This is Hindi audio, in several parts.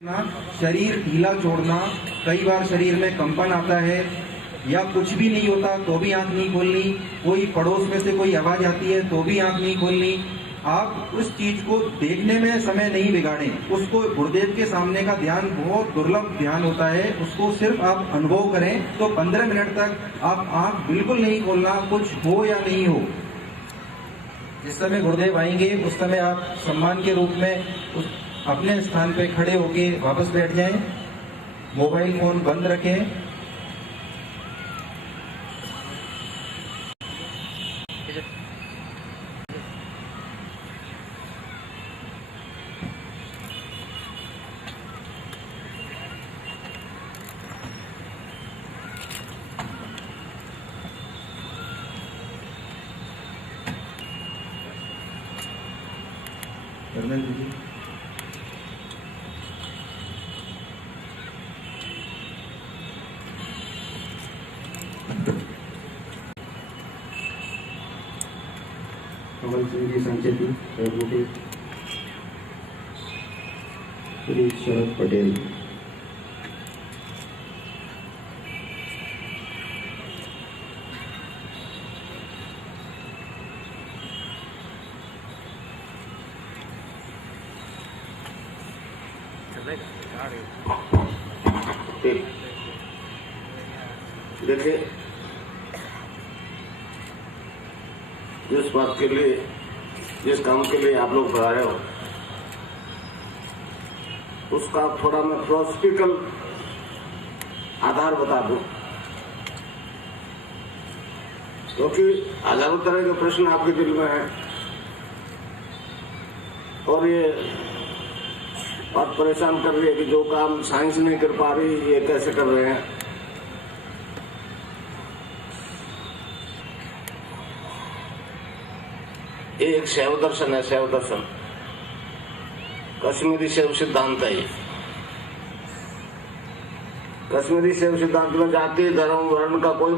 ना शरीर ढीला छोड़ना, कई बार शरीर में कंपन आता है या कुछ भी नहीं होता तो भी आंख नहीं खोलनी, कोई पड़ोस में से कोई आवाज आती है तो भी आंख नहीं खोलनी। आप उस चीज को देखने में समय नहीं बिगाड़ें, उसको गुरुदेव के सामने का ध्यान बहुत दुर्लभ ध्यान होता है, उसको सिर्फ आप अनुभव करें। तो 15 मिनट तक आप आंख बिल्कुल नहीं खोलना, कुछ हो या नहीं हो। जिस समय गुरुदेव आएंगे उस समय आप सम्मान के रूप में अपने स्थान पे खड़े होके वापस बैठ जाएं, मोबाइल फोन बंद रखें। जी कमल सिंह जी संचेती, एडवोकेट श्री शरद पटेल। देखिए, जिस बात के लिए, जिस काम के लिए आप लोग आए हो, उसका थोड़ा मैं फिलोसफिकल आधार बता दूं, क्योंकि हजारों तरह के प्रश्न आपके दिल में हैं और ये बात परेशान कर रही है कि जो काम साइंस नहीं कर पा रही ये कैसे कर रहे हैं। ये एक शैव दर्शन है, शैव दर्शन, कश्मीरी शैव सिद्धांत है। कश्मीरी शैव सिद्धांत में जाति धर्म वर्ण का कोई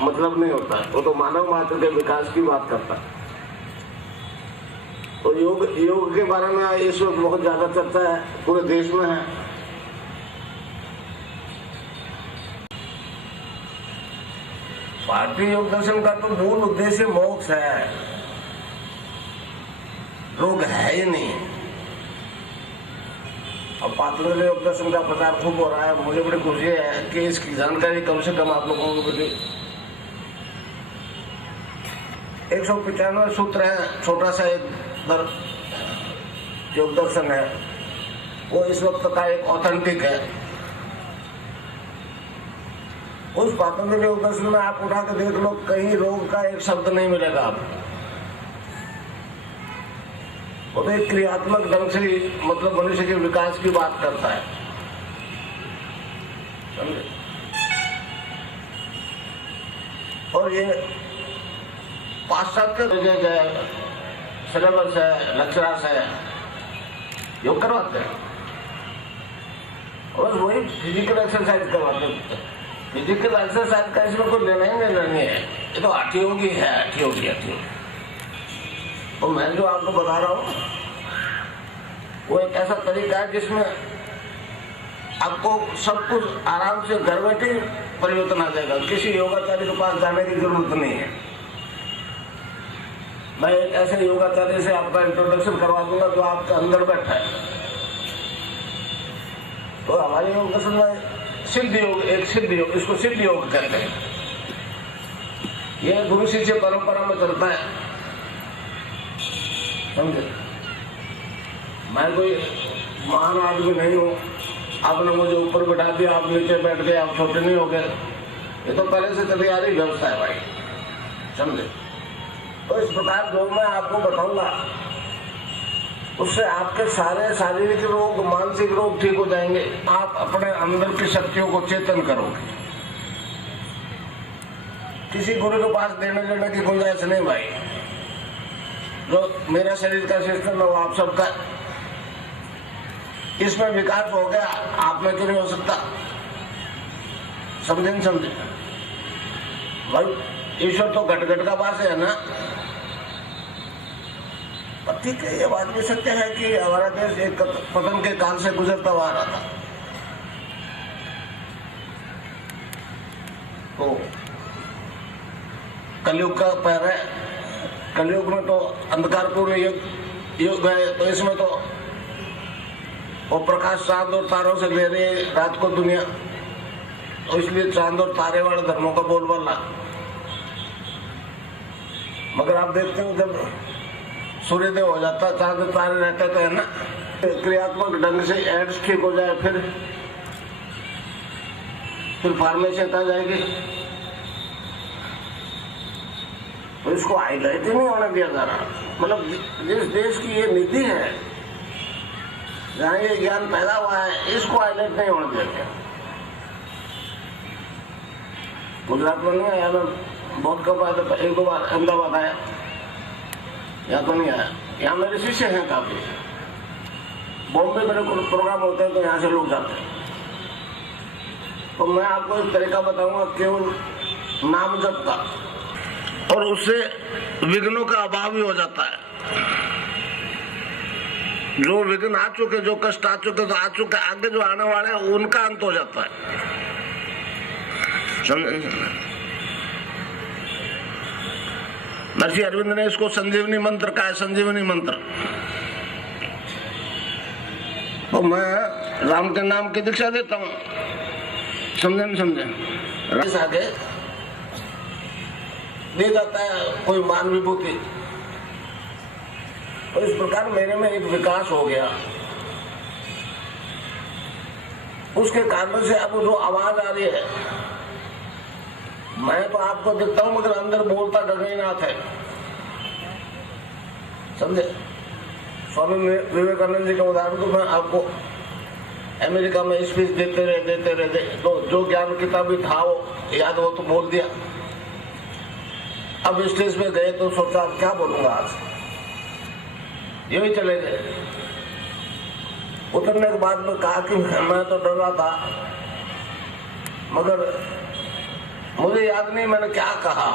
मतलब नहीं होता, वो तो मानव मात्र के विकास की बात करता है। और योग के बारे में इस वक्त बहुत ज्यादा चर्चा है, पूरे देश में है। भारतीय योग दर्शन का तो मूल उद्देश्य मोक्ष है, रोग है ही नहीं। अब पातंजलि योग दर्शन का प्रचार खूब हो रहा है, मुझे बड़ी खुशी है कि इसकी जानकारी कम से कम आप लोगों को मिली। 195 सूत्र है, छोटा सा एक योग दर्शन है, वो इस वक्त का एक ऑथेंटिक है। उस पातंजलि योग दर्शन में आप उठा के देख लो, कहीं रोग का एक शब्द नहीं मिलेगा आपको। वो तो एक क्रियात्मक ढंग से मतलब मनुष्य के विकास की बात करता है, समझे। और ये पाश्चात्य सिलेबस है, लेक्चरर्स है, योग करवाते हैं और वही फिजिकल एक्सरसाइज करवाते हैं। फिजिकल एक्सरसाइज का इसमें कोई लेना ही नहीं है, ये तो हठी होगी है, हठी होगी। और मैं जो आपको बता रहा हूँ वो एक ऐसा तरीका है जिसमें आपको सब कुछ आराम से घर बैठे परिवर्तन आ जाएगा, किसी योगाचार्य के पास जाने की जरूरत नहीं है। मैं एक ऐसे योगाचार्य से आपका इंट्रोडक्शन करवा दूंगा जो आपके अंदर बैठा है। तो हमारे योग दर्शन में सिद्ध योग, एक सिद्ध योग, इसको सिद्ध योग कहते हैं। यह गुरु शिष्य परंपरा में चलता है, समझे। मैं कोई महान आदमी नहीं हूँ, आपने मुझे ऊपर बैठा दिया, आप नीचे बैठ गए, आप छोटे नहीं हो गए। ये तो पहले से चली आ रही व्यवस्था है भाई, समझे। तो इस प्रकार जो मैं आपको बताऊंगा उससे आपके सारे शारीरिक रोग, मानसिक रोग ठीक हो जाएंगे। आप अपने अंदर की शक्तियों को चेतन करोगे। किसी गुरु के पास देने लेने की गुंजाइश नहीं भाई। जो मेरा शरीर का सिस्टम है वो आप सबका, इसमें विकास हो गया, आप में क्यों नहीं हो सकता, समझे नहीं समझे भाई। ईश्वर तो घट घट का वास है ना, अब ठीक है, ये बात भी सत्य है कि हमारा देश एक पतन के काल से गुजरता हुआ आ रहा था। तो कलयुग का पैर है, कलयुग में तो अंधकारपूर्ण युग है, तो इसमें तो वो प्रकाश चांद और तारों से ले रही है रात को दुनिया, तो इसलिए चांद और तारे वाले धर्मों का बोलबाला। मगर आप देखते हो जब सूर्योदय हो जाता, चांद तारे रहते तो है ना, क्रियात्मक ढंग से एड्स ठीक हो जाए, फिर फार्मेसी आ जाएगी, तो इसको हाईलाइट ही नहीं होने दिया जा रहा। मतलब जिस देश की ये नीति है, जहाँ ये ज्ञान पैदा हुआ है, इसको हाईलाइट नहीं होने दिया गया। गुजरात में नहीं आया, मैं बहुत कब आया, एक दो बार अहमदाबाद आया, या तो नहीं आया। यहाँ मेरे शिष्य हैं काफी, बॉम्बे मेरे को प्रोग्राम होते हैं तो यहाँ से लोग जाते हैं। तो मैं आपको एक तरीका बताऊंगा केवल नाम जप का, और उससे विघ्नों का अभाव भी हो जाता है। जो विघ्न आ चुके, जो कष्ट आ चुके तो आ चुके, आगे जो आने वाले हैं उनका अंत हो जाता है। समझे? महर्षि अरविंद ने इसको संजीवनी मंत्र कहा है, संजीवनी मंत्र। तो मैं राम के नाम की दीक्षा देता हूँ, समझे नहीं समझे? आगे दे जाता है कोई मान विभूति, तो इस प्रकार मेरे में एक विकास हो गया। उसके कारण से अब जो आवाज आ रही है, मैं तो आपको दिखता हूं मगर अंदर बोलता गगननाथ है, समझे? स्वामी विवेकानंद जी का उदाहरण तो मैं आपको अमेरिका में स्पीच देते रहे, तो जो ज्ञान किताबी था वो याद, वो तो बोल दिया। अब स्टेज पे गए तो सोचा अब क्या बोलूंगा आज, यही चले गए। उतरने के बाद में कहा कि मैं तो डर रहा था, मगर मुझे याद नहीं मैंने क्या कहा,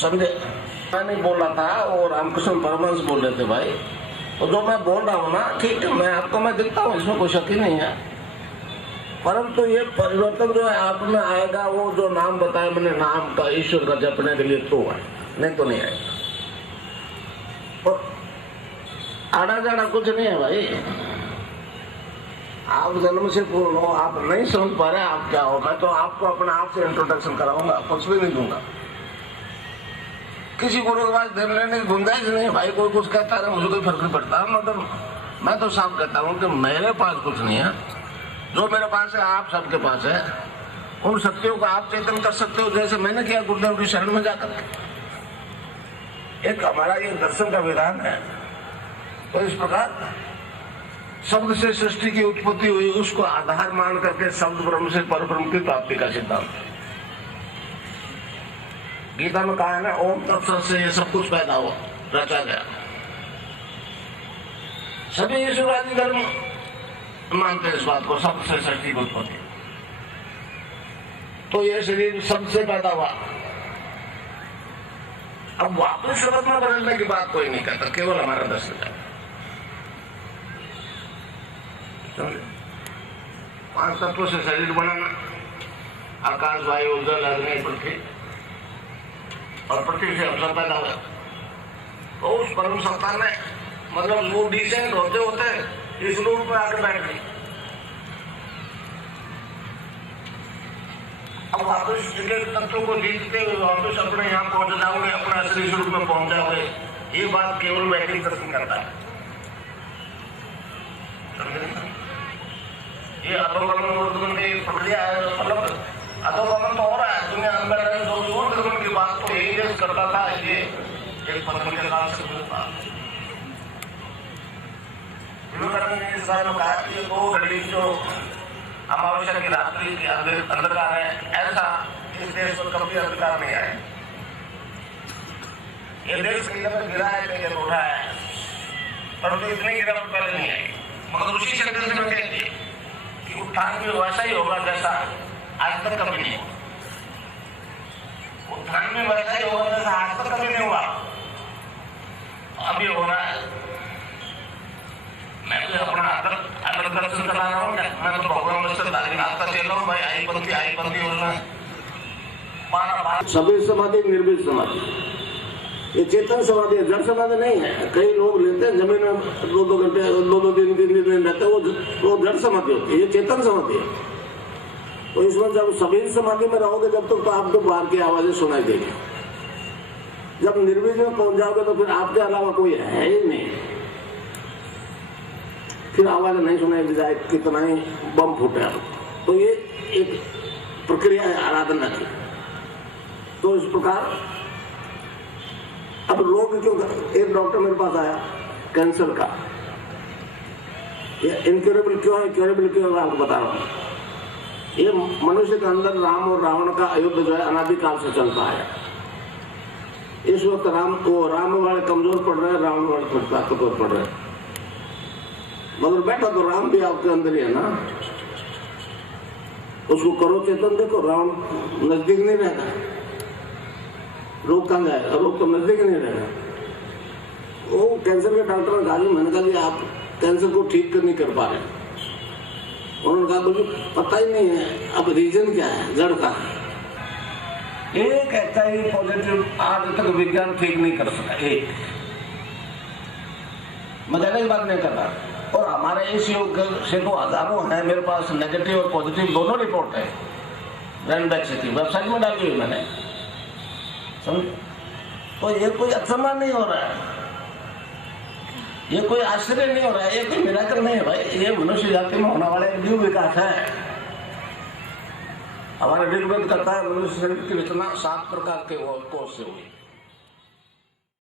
समझे? मैं नहीं बोल रहा था, वो रामकृष्ण परमहंस बोल रहे थे भाई। तो जो मैं बोल रहा हूँ ना, ठीक है, मैं आपको मैं दिखता हूँ, इसमें कोई शक ही नहीं है, परंतु ये परिवर्तन जो है आप में आएगा, वो जो नाम बताया मैंने, नाम का ईश्वर का जपने के लिए तो है, नहीं तो नहीं आएगा। और आड़ा जाड़ा कुछ नहीं है भाई, आप जन्म से पूर्ण हो, आप नहीं समझ पा रहे आप क्या हो। मैं तो आपको अपने आप से इंट्रोडक्शन कराऊंगा, कुछ भी नहीं दूंगा, किसी को देने लेने की गुंजाइश नहीं भाई। कोई कुछ कहता है मुझे कोई फर्क नहीं पड़ता, मगर मैं तो साफ कहता हूँ कि मेरे पास कुछ नहीं है, जो मेरे पास है आप सबके पास है। उन शक्तियों को आप चेतन कर सकते हो, जैसे मैंने किया गुरुदेव की शरण में जाकर। एक हमारा ये दर्शन का विधान है। तो इस प्रकार शब्द से सृष्टि की उत्पत्ति हुई, उसको आधार मान करके शब्द ब्रह्म से परब्रह्म की प्राप्ति का सिद्धांत। गीता में कहा है ना, ओम तत्सत से ये सब कुछ पैदा हुआ, रचा गया। सभी ईश्वरवादी धर्म मानते हैं इस बात को, शब्द से सृष्टि की उत्पत्ति। तो ये शरीर शब्द से पैदा हुआ। अब वापस शब्द में बदलने की बात कोई नहीं कहता, केवल हमारा दर्शन है। 5 तत्वों से शरीर बनाना, आकाश, वायु, जल, अग्नि, पृथ्वी, और पृथ्वी से अवसर पैदा हुआ। तो उस परम सत्ता ने, मतलब वो डिसेंट होते होते इस रूप में आके बैठ गई। अब वापस तत्वों को जीतते हुए वापस अपने यहाँ पहुंच जाओगे, अपने असली स्वरूप में पहुंच जाओगे। ये बात केवल वैदिक दर्शन करता है। ये अधोगमन की प्रक्रिया है, मतलब अधोगमन तो हो रहा है दुनिया अंदर। जो की बात तो यही देश करता था, ये एक पतन के काल से था। कहा कि 2 घड़ी जो अमावस्या की रात्रि के अंधकार है, ऐसा इस देश को कभी अंधकार नहीं आया। ये देश के अंदर गिरा है, लेकिन उठा है, परंतु इतनी गिरावट पहले नहीं आई। मगर उसी शक्ति से मैं कहती कि उत्थान भी वैसा ही होगा जैसा आज तक कभी नहीं। उत्थान में वैसा ही होगा जैसा आज तक कभी नहीं हुआ। सभी समाधि निर्भीक समाधि, ये चेतन समाधि है, जड़ समाधि नहीं है। कई लोग लेते हैं जमीन में 2-2 घंटे 2-2 दिन 3 दिन रहते हैं, वो जड़ समाधि होती है, ये चेतन समाधि है। तो इसमें जब सभी समाधि में रहोगे जब तक तो आपको बाहर की आवाजें सुनाई देगी। जब निर्विघ्न में पहुंच जाओगे तो फिर आपके अलावा कोई है ही नहीं, फिर आवाज नहीं सुनाई जाए, कितना ही बम फूटे। तो ये एक प्रक्रिया है आराधना की। तो इस प्रकार अब लोग क्यों, एक डॉक्टर मेरे पास आया कैंसर का, ये इनक्योरेबल क्यों है, क्योरेबल क्यों है, आपको बता रहा हूं। ये मनुष्य के अंदर राम और रावण का युद्ध जो है अनादिकाल से चलता है। इस वक्त राम वाले कमजोर पड़ रहे हैं, रावण वाले ताकतवर पड़ रहे हैं। मगर बैठा तो राम भी आपके अंदर ही है ना, उसको करो चेतन देखो, रावण नजदीक नहीं रहता, रोग कहाँ जाएगा, रोग तो नजदीक नहीं रहेगा। वो कैंसर के डॉक्टर ने कहा, मैंने कहा कि आप कैंसर को ठीक नहीं कर पा रहे। उन्होंने कहा मुझे पता ही नहीं है अब रीजन क्या है, जड़ का। ये कहता है पॉजिटिव, आज तक विज्ञान ठीक नहीं कर सका। एक मजाक की बात नहीं कर रहा। और हमारे इस योग से तो हजारों हैं मेरे पास, नेगेटिव और पॉजिटिव दोनों रिपोर्ट है ब्रेन बैक से की, वेबसाइट में डाली हुई मैंने, समझ। तो ये कोई असमान नहीं हो रहा है, ये कोई आश्चर्य नहीं हो रहा है, ये कोई मिराकल नहीं है भाई। ये मनुष्य जाति में होने वाला एक न्यू विकास है। हमारा ऋग्वेद कहता है मनुष्य शरीर की रचना 7 प्रकार के कोष से हुई।